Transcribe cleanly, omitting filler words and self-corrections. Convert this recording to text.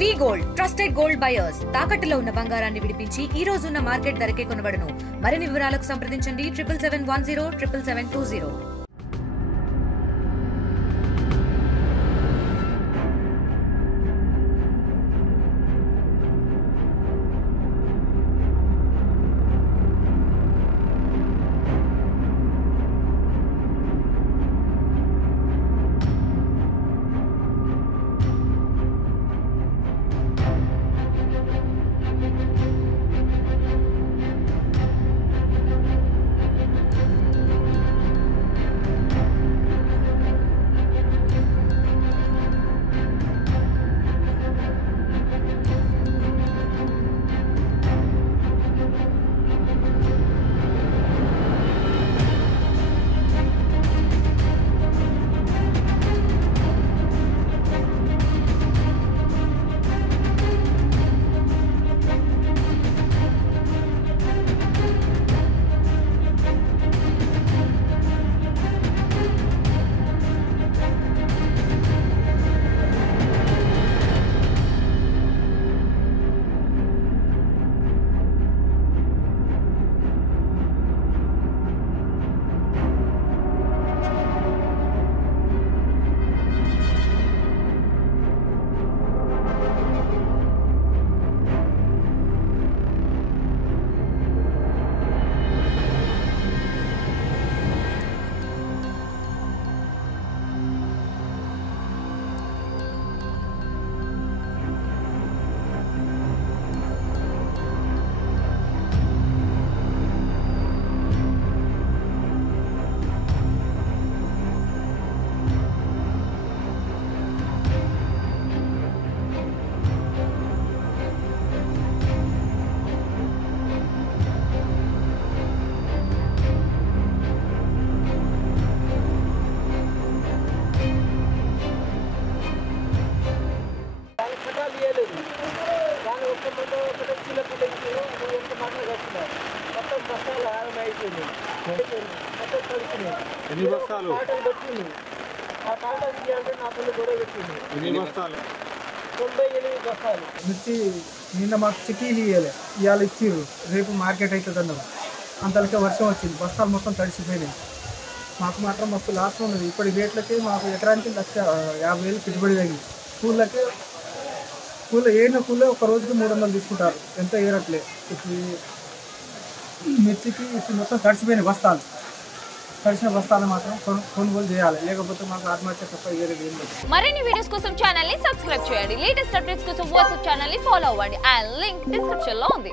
వి gold trusted gold buyers తాకట్టులో ఉన్న బంగారాన్ని విడిపించి ఈ రోజు ఉన్న మార్కెట్ ధరకే కొనబడును. మరిన్ని వివరాలకు సంప్రదించండి 7771 77720. ఎన్ని బస్తాలు మిర్చి నిన్న మాకు చిక్కీలు ఇవ్వాలి, ఇవాళ ఇచ్చిర్రు, రేపు మార్కెట్ అవుతుంది అన్నారు. అంతలకే వర్షం వచ్చింది, బస్తాలు మొత్తం తడిసిపోయినాయి. మాకు మాత్రం మస్తు లాస్ట్ ఉన్నది. ఇప్పటి రేట్లకి మాకు ఎకరానికి 1,50,000 పెట్టుబడి తగ్గింది. కూల ఏడిన కూలే ఒక రోజుకి 300 తీసుకుంటారు, ఎంత ఏరట్లే. ఇప్పుడు మిర్చికి ఇప్పుడు మొత్తం తడిసిపోయినాయి బస్తాలు. తడిసిన బస్తాలు మాత్రం కొనుగోలు చేయాలి, లేకపోతే మాకు ఆత్మహత్య తప్ప వేరేది ఏం లేదు. మరిన్ని వీడియోస్ కోసం ఛానల్ ని సబ్స్క్రైబ్ చేయండి. లేటెస్ట్ అప్డేట్స్ కోసం వాట్సాప్ ఛానల్ ని ఫాలో అవ్వండి. ఆ లింక్ డిస్క్రిప్షన్ లో ఉంది.